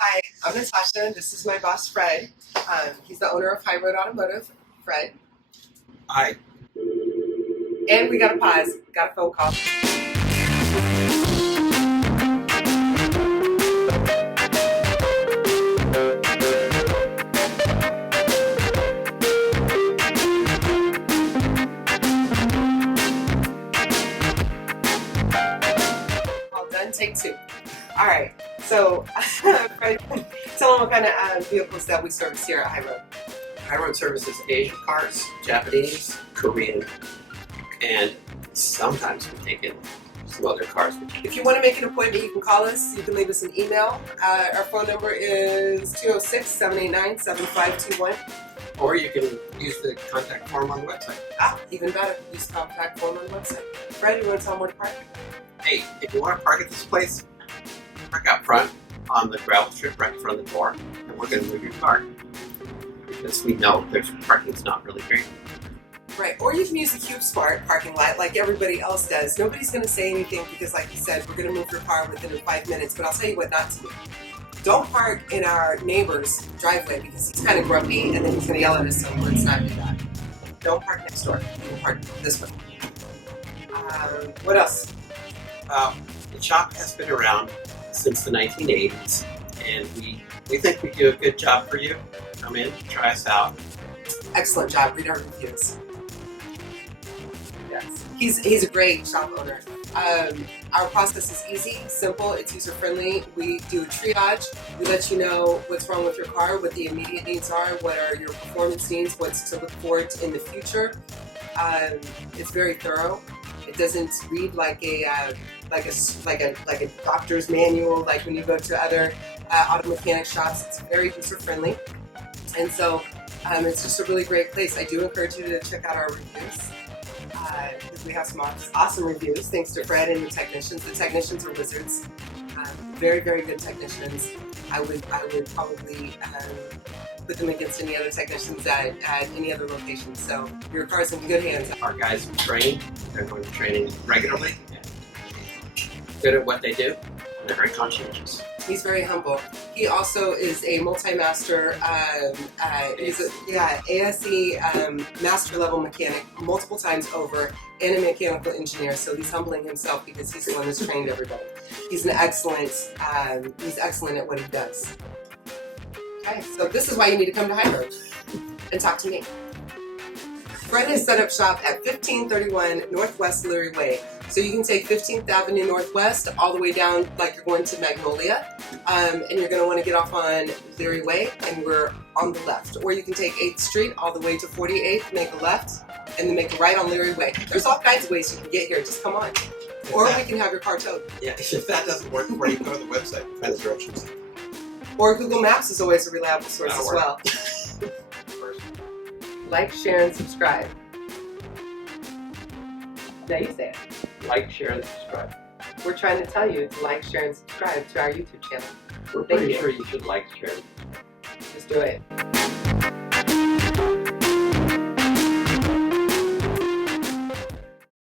Hi, I'm Natasha. This is my boss, Fred. He's the owner of High Road Automotive. Fred. Hi. And we got a pause. Got a phone call. All done. Take two. All right. So, Fred, tell them what kind of vehicles that we service here at High Road. High Road services Asian cars, Japanese, Korean, and sometimes we take in some other cars. If you want to make an appointment, you can call us. You can leave us an email. Our phone number is 206-789-7521. Or you can use the contact form on the website. Even better. Use the contact form on the website. Fred, you want to tell them where to park? Hey, if you want to park at this place, park out front on the gravel strip right in front of the door, and we're going to move your car. Because we know there's parking's not really great. Right, or you can use the Cube Smart parking lot like everybody else does. Nobody's going to say anything because, like you said, we're going to move your car within 5 minutes, but I'll tell you what not to do. Don't park in our neighbor's driveway because he's kind of grumpy and then he's going to yell at us, so let's not do that. Don't park next door. You can park this way. What else? The shop has been around since the 1980s, and we think we do a good job for you. Come in, try us out. Excellent job. Read our reviews. Yes. He's a great shop owner. Our process is easy, simple, it's user-friendly. We do a triage. We let you know what's wrong with your car, what the immediate needs are, what are your performance needs, what's to look forward to in the future. It's very thorough. It doesn't read like a doctor's manual, like when you go to other auto mechanic shops. It's very user-friendly. And so it's just a really great place. I do encourage you to check out our reviews because we have some awesome reviews thanks to Fred and the technicians. The technicians are wizards. Very, very good technicians. I would probably put them against any other technicians at any other location. So your car's in good hands. Our guys are trained. They're going to training regularly. Good at what they do. They're very conscientious. He's very humble. He also is a multi-master, ASE master level mechanic multiple times over, and a mechanical engineer. So he's humbling himself because he's the one that's trained everybody. He's excellent at what he does. Okay, so this is why you need to come to High Road and talk to me. Fred has set up shop at 1531 Northwest Leary Way. So you can take 15th Avenue Northwest all the way down like you're going to Magnolia. And you're going to want to get off on Leary Way, and we're on the left. Or you can take 8th Street all the way to 48th, make a left, and then make a right on Leary Way. There's all kinds of ways you can get here. Just come on. Or we can have your car towed. Yeah, if that doesn't work for you, go to the website and find the directions. Or Google Maps is always a reliable source as well. Like, share, and subscribe. Now you say it. Like, share, and subscribe. We're trying to tell you to like, share, and subscribe to our YouTube channel. We're pretty sure you should like, share, and subscribe. Just do it.